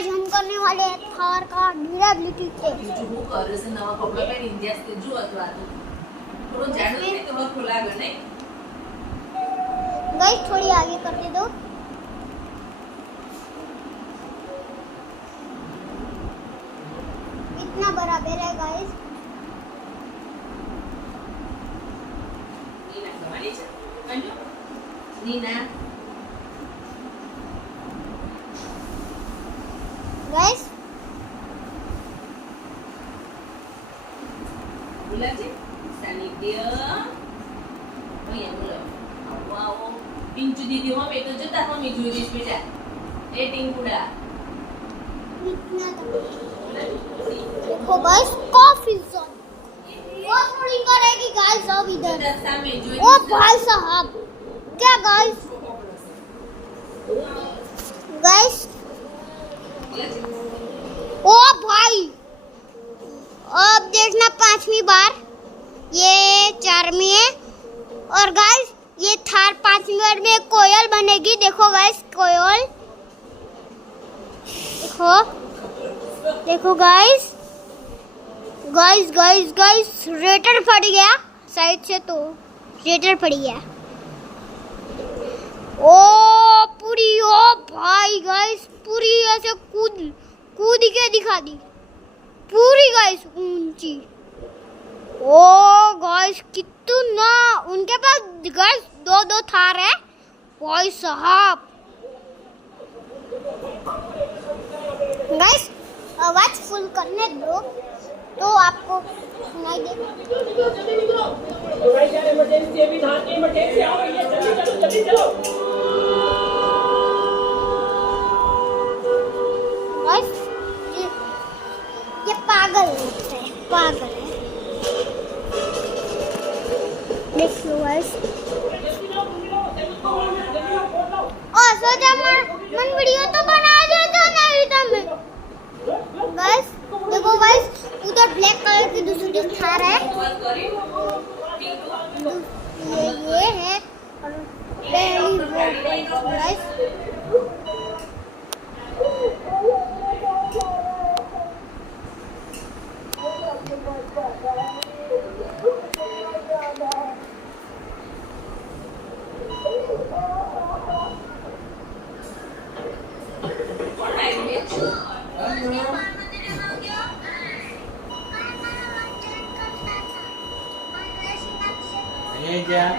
आज हम करने वाले हैं थार का ड्यूरेबिलिटी टेस्ट। હું કરે છે નવા કપડા પહેરી ઇન્ડિયા તે જો અથવા તો થોડું જાડું નહીં તો હરખું લાગે નહીં गाइस थोड़ी आगे कर दे दो। इतना बराबर है गाइस। નીના કમાની છે કંજો નીના गाइस બોલાજી સાનિધ્ય અહીંયા બોલો આવો આવો પિંચુ દીદી હો બેટો જોતા મમ્મી જોઈ દઈશ બેટા એ ટીંકુડા इतना देखो गाइस कॉफी जोन वो थोड़ी करेगी गाइस अब इधर। જોતા સામે જોઈ ओ भाई साहब क्या गाइस गाइस બોલાજી ओ भाई अब देखना 5वीं बार ये 4वीं है और गाइस ये थार 5वीं बार में कोयल बनेगी। देखो गाइस कोयल देखो देखो guys guys guys guys rater फट गया साइड से तो रेटर फट गया। ओ पूरी ओ भाई गाइस पूरी ऐसे कूद कूद के दिखा दी पूरी गाइस ऊंची। ओ गाइस कितना उनके पास गाइस दो थार है भाई साहब। गाइस आवाज फुल करने दो तो आपको सुनाई देगा। गाइस ये पागल है पागल है। देख लो गाइस ओ सोचा मन वीडियो तो बना देता नहीं तुम्हें। गाइस देखो गाइस उधर ब्लैक कलर की दूसरी थार है કોલ કરી ટીંકુ ये है और पहली गाइस કોણ આવી છે Ayan dyan.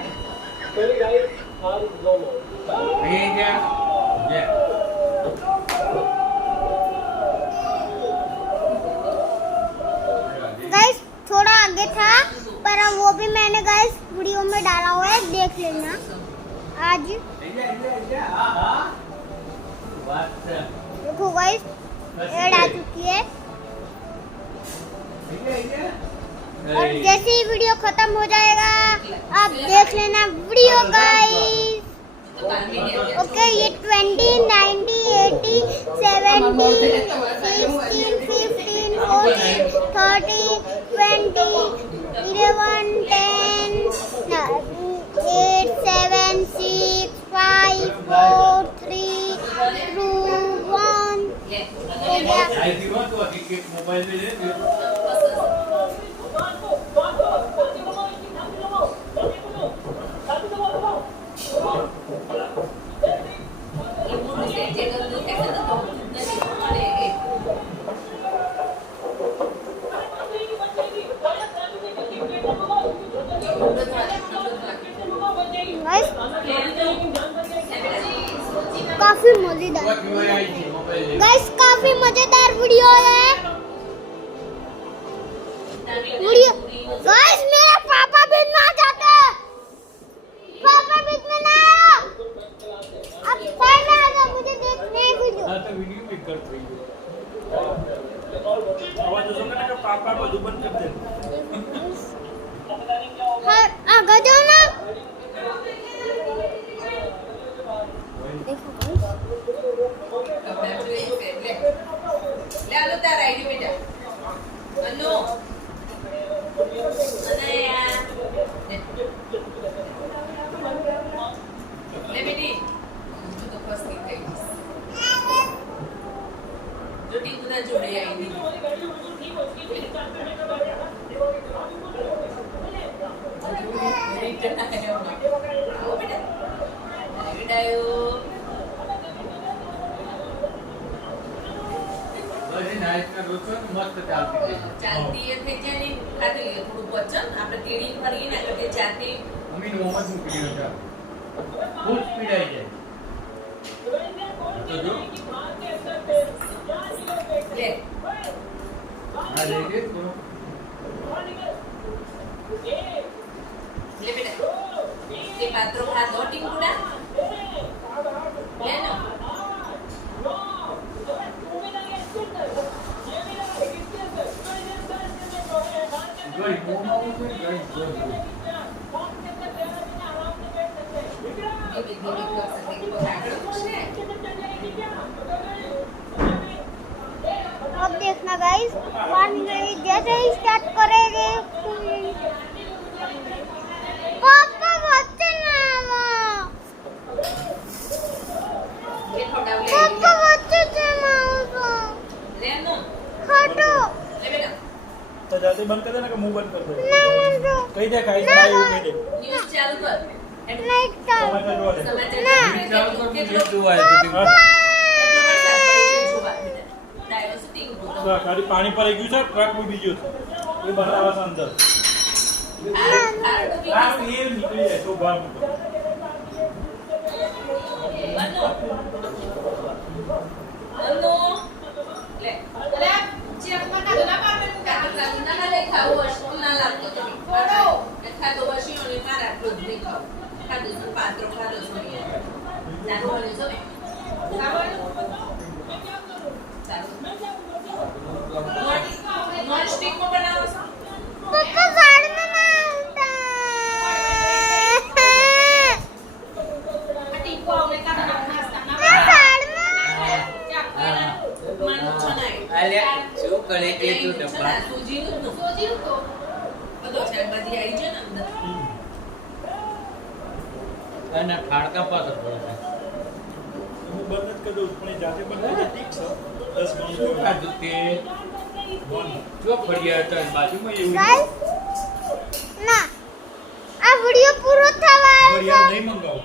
Ayan dyan. Yeah. Guys थोड़ा आगे था पर वो भी मैंने गाइस वीडियो में डाला हुआ है देख लेना आज। देखो गाइस ऐड आ चुकी है और जैसे ही वीडियो खत्म हो जाएगा आप देख लेना वीडियो गाइस। ओके ये 20 90 80 70 16 15 14 30 20 11 10 8 7 6 5 4 3 2 1 हो गया। If you want to, I can get mobile with it. Guys काफी मजेदार What you want to mobile with? Guys काफी मजेदार वीडियो है वीडियो। गाइस मेरा पापा बीच में आ जाते हैं पापा बीच में ना आया अब साइड में आ जाओ मुझे देखने है वीडियो। हाँ तो वीडियो में कर रही है। आवाज तो सुनने का पापा को दुबन कर दे। हाँ आगे जाओ ना। देखो गाइस લે આલો તાર આઈડી બેટા અનુ અનયા લે બેટી તું તો ફર્સ્ટ થઈ ગઈ બધા જોડે આવી દીધી આવો બેટા વિડાયો બધી નાઈટના રોજ છે ને મસ્ત ચાલતી હતી. ચાલતી એ થઈ જાય ને ખાતી લઈએ થોડું વચન આપણે કેળી ફરીએ ને એટલે જાતે મમ્મીને મોમાં જ મૂકી દીધો ચાલ. ફૂલ સ્પીડ આવી જાય. તો જો લે આ લઈ લે થોડો. લે બેટા તે પાત્રો ખાધો ટીંકુડા લે ને ગઈ મોમાં મૂકી ગઈ ગઈ. अब देखना गाइस फाइनली जैसे ही स्टार्ट करेंगे पापा बच्चे ना पापा बच्चे से मारो हटो तो जाते बंद कर देना कि मुंह बंद कर दे ना हटो कही दे खाई बाय એવું કહી દે ન્યૂઝ ચાલુ કર नहीं कर સમાચાર જોવા દે સમાચાર ચાલ તો તું કેટલો ગીત જોવાય તો તું. તો આ ગાડી પાણી ભરાઈ ગયું છે ટ્રક બી બીજો છે એ બનાવવા છે અંદર આ એ નીકળી જાય તો બહાર મૂકો पापा साइड में ना उठा ना साइड में આલ્યા શું કરે કે તું ડબ્બા અને ખાડકા પાછળ પડે છે. હું બંધ જ કરી દઉં પણ એ જાતે બંધ થઈ જાય ઠીક છે 10 મિનિટ શું ખાધું તે જો ફર્યા હતા બાજુમાં એવું गाइस ना આ વિડિયો પૂરો થવા આવ્યો ઘડિયાળ છે નહીં મંગાવો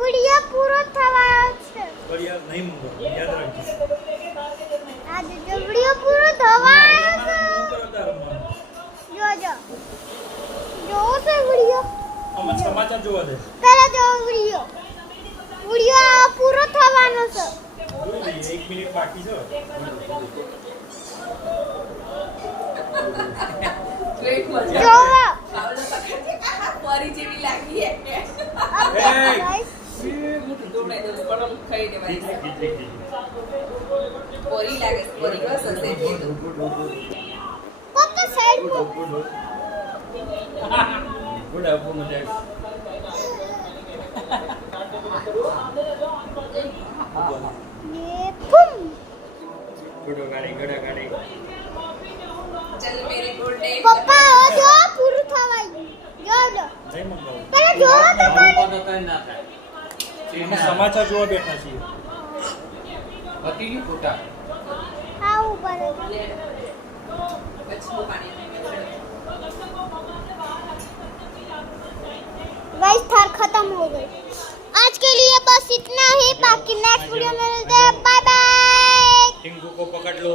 વિડિયો પૂરો થવા આવ્યો છે ઘડિયાળ નહીં મંગાવો યાદ રાખજો આજે જો વિડિયો પૂરો થવા આવ્યો છે હું કરો તાર રમવાનું જો જો છે વિડિયો આમાં સમાચાર જોવા દે પહેલા જો વિડિયો પૂરો થવાનો છે જોઈ લઈએ 1 મિનિટ બાકી છે જોવો પરી જેવી લાગી अब देखो गाइस પોરી લાગે પોરી બસ હશે पापा साइड में ગુડ આપો મજા ये तुम ગુડ ગાડી ગડા ગાડી ચલ મેરે ગોલ્ડે पापा जो पूરો થવા આવ્યું જો નહીં મંગાવો પહેલા જોવો તો તો કઈ ના થાય અમે સમાચાર જોવા બેઠા છીએ હતી ની ફોટા આ ઉપર લે પછી પાણી गाइस थार खत्म हो गई आज के लिए बस इतना ही बाकी नेक्स्ट वीडियो में मिलते हैं बाय बाय टिंकू को पकड़ लो